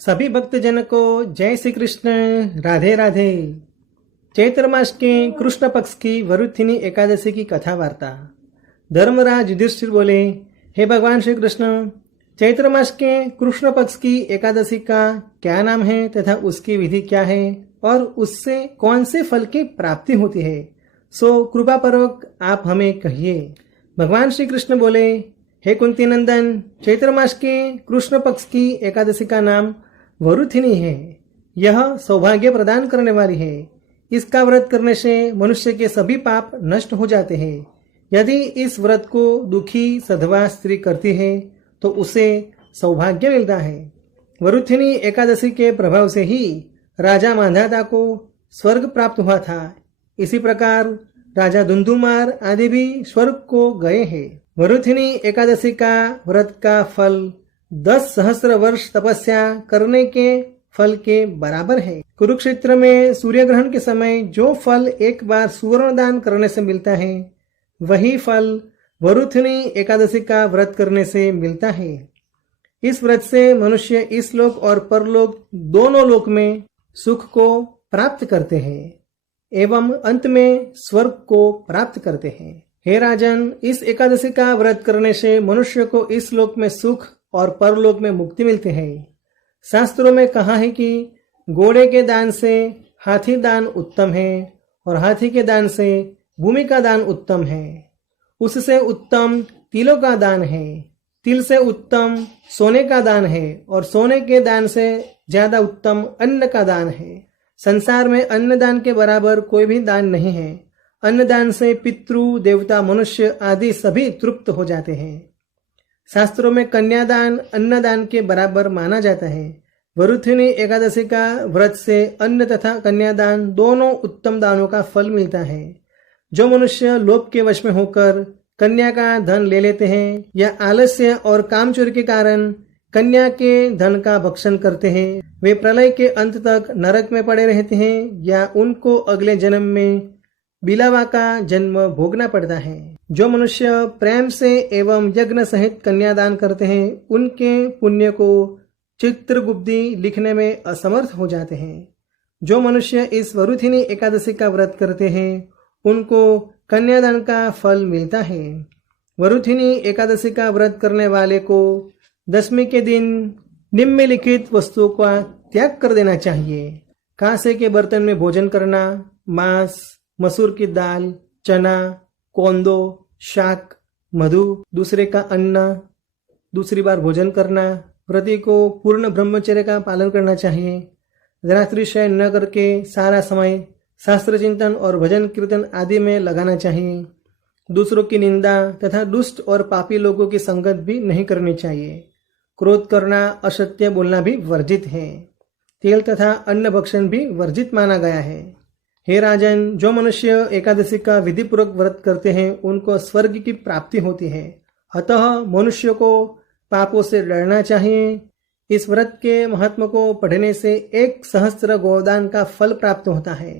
सभी भक्तजन को जय श्री कृष्ण, राधे राधे। चैत्र मास के कृष्ण पक्ष की वरुथिनी एकादशी की कथा वार्ता। धर्मराज युधिष्ठिर बोले, हे भगवान श्री कृष्ण, चैत्र मास के कृष्ण पक्ष की एकादशी का क्या नाम है तथा उसकी विधि क्या है और उससे कौन से फल की प्राप्ति होती है, सो कृपा पूर्वक आप हमें कहिए। भगवान श्री कृष्ण बोले, हे कुंती नंदन, चैत्र मास के कृष्ण पक्ष की एकादशी का नाम वरुथिनी है। यह सौभाग्य प्रदान करने वाली है। इसका व्रत करने से मनुष्य के सभी पाप नष्ट हो जाते हैं। यदि इस व्रत को दुखी सधवा स्त्री करती है तो उसे सौभाग्य मिलता है। वरुथिनी एकादशी के प्रभाव से ही राजा मांधाता को स्वर्ग प्राप्त हुआ था। इसी प्रकार राजा धुंधुमार आदि भी स्वर्ग को गए हैं। वरुथिनी एकादशी का व्रत का फल 10 सहस्त्र वर्ष तपस्या करने के फल के बराबर है। कुरुक्षेत्र में सूर्य ग्रहण के समय जो फल एक बार सुवर्ण दान करने से मिलता है, वही फल वरुथिनी एकादशी का व्रत करने से मिलता है। इस व्रत से मनुष्य इस लोक और परलोक दोनों लोक में सुख को प्राप्त करते हैं एवं अंत में स्वर्ग को प्राप्त करते हैं। हे राजन, इस एकादशी का व्रत करने से मनुष्य को इस लोक में सुख और परलोक में मुक्ति मिलती है। शास्त्रों में कहा है कि घोड़े के दान से हाथी दान उत्तम है और हाथी के दान से भूमि का दान उत्तम है। उससे उत्तम तिलों का दान है, तिल से उत्तम सोने का दान है और सोने के दान से ज्यादा उत्तम अन्न का दान है। संसार में अन्नदान के बराबर कोई भी दान नहीं है। अन्नदान से पितृ, देवता, मनुष्य आदि सभी तृप्त हो जाते हैं। शास्त्रों में कन्यादान अन्नदान के बराबर माना जाता है। वरुथिनी एकादशी का व्रत से अन्न तथा कन्यादान दोनों उत्तम दानों का फल मिलता है। जो मनुष्य लोभ के वश में होकर कन्या का धन ले लेते हैं या आलस्य और कामचोरी के कारण कन्या के धन का भक्षण करते हैं, वे प्रलय के अंत तक नरक में पड़े रहते हैं या उनको अगले जन्म में बिलावा का जन्म भोगना पड़ता है। जो मनुष्य प्रेम से एवं यज्ञ सहित कन्यादान करते हैं, उनके पुण्य को चित्रगुप्ती लिखने में असमर्थ हो जाते हैं। जो मनुष्य इस वरुथिनी एकादशी का व्रत करते हैं, उनको कन्यादान का फल मिलता है। वरुथिनी एकादशी का व्रत करने वाले को दशमी के दिन निम्नलिखित वस्तुओं का त्याग कर देना चाहिए। कांसे के बर्तन में भोजन करना, मांस, मसूर की दाल, चना, कोंदो, शाक, मधु, दूसरे का अन्न, दूसरी बार भोजन करना। व्रती को पूर्ण ब्रह्मचर्य का पालन करना चाहिए। रात्रि शयन न करके सारा समय शास्त्र चिंतन और भजन कीर्तन आदि में लगाना चाहिए। दूसरों की निंदा तथा दुष्ट और पापी लोगों की संगत भी नहीं करनी चाहिए। क्रोध करना, असत्य बोलना भी वर्जित है। तेल तथा अन्न भक्षण भी वर्जित माना गया है। हे राजन, जो मनुष्य एकादशी का विधि पूर्वक व्रत करते हैं, उनको स्वर्ग की प्राप्ति होती है। अतः मनुष्य को पापों से डरना चाहिए। इस व्रत के महत्व को पढ़ने से 1 सहस्त्र गोदान का फल प्राप्त होता है।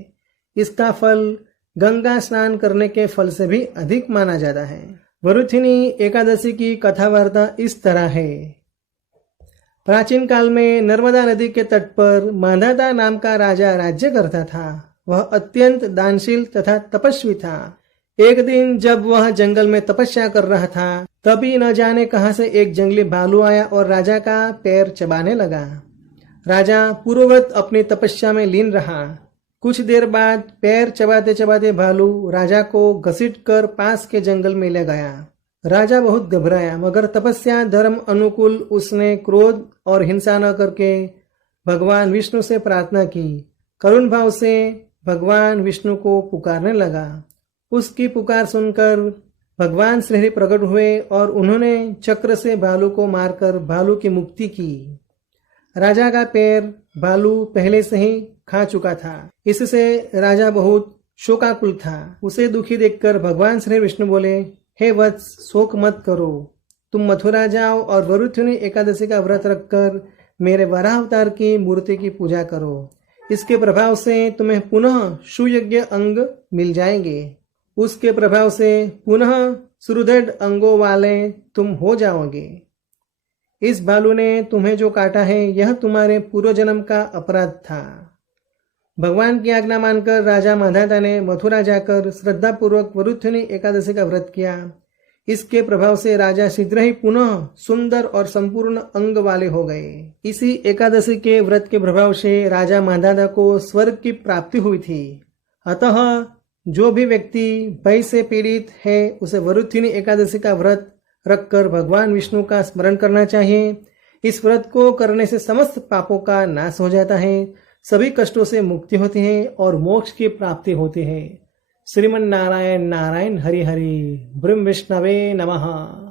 इसका फल गंगा स्नान करने के फल से भी अधिक माना जाता है। वरुथिनी एकादशी की कथा वार्ता इस तरह है। प्राचीन काल में नर्मदा नदी के तट पर मांधाता नाम का राजा राज्य करता था। वह अत्यंत दानशील तथा तपस्वी था। एक दिन जब वह जंगल में तपस्या कर रहा था, तभी न जाने कहां से एक जंगली भालू आया और राजा का पैर चबाने लगा। राजा पूर्ववत अपनी तपस्या में लीन रहा। कुछ देर बाद पैर चबाते चबाते भालू राजा को घसीटकर पास के जंगल में ले गया। राजा बहुत घबराया, मगर तपस्या धर्म अनुकूल उसने क्रोध और हिंसा न करके भगवान विष्णु से प्रार्थना की। करुण भाव से भगवान विष्णु को पुकारने लगा। उसकी पुकार सुनकर भगवान श्रीहरि प्रकट हुए और उन्होंने चक्र से भालू को मारकर भालू की मुक्ति की। राजा का पैर भालू पहले से ही खा चुका था। इससे राजा बहुत शोकाकुल था। उसे दुखी देखकर भगवान श्री विष्णु बोले, हे वत्स, शोक मत करो। तुम मथुरा जाओ और वरुथिनी एकादशी का व्रत रखकर मेरे वराह अवतार की मूर्ति की पूजा करो। इसके प्रभाव से तुम्हें पुनः सुयोग्य अंग मिल जाएंगे। उसके प्रभाव से पुनः सुदृढ़ अंगों वाले तुम हो जाओगे। इस भालू ने तुम्हें जो काटा है यह तुम्हारे पूर्व जन्म का अपराध था। भगवान की आज्ञा मानकर राजा मांधाता ने मथुरा जाकर श्रद्धापूर्वक वरुथिनी एकादशी का व्रत किया। इसके प्रभाव से राजा शीघ्र ही पुनः सुंदर और संपूर्ण अंग वाले हो गए। इसी एकादशी के व्रत के प्रभाव से राजा मांधाता को स्वर्ग की प्राप्ति हुई थी। अतः जो भी व्यक्ति भय से पीड़ित है उसे वरुथिनी एकादशी का व्रत रखकर भगवान विष्णु का स्मरण करना चाहिए। इस व्रत को करने से समस्त पापों का नाश हो जाता है, सभी कष्टों से मुक्ति होती है और मोक्ष की प्राप्ति होती है। श्रीमन नारायण नारायण हरि हरि। ब्रह्म विष्णवे नमः।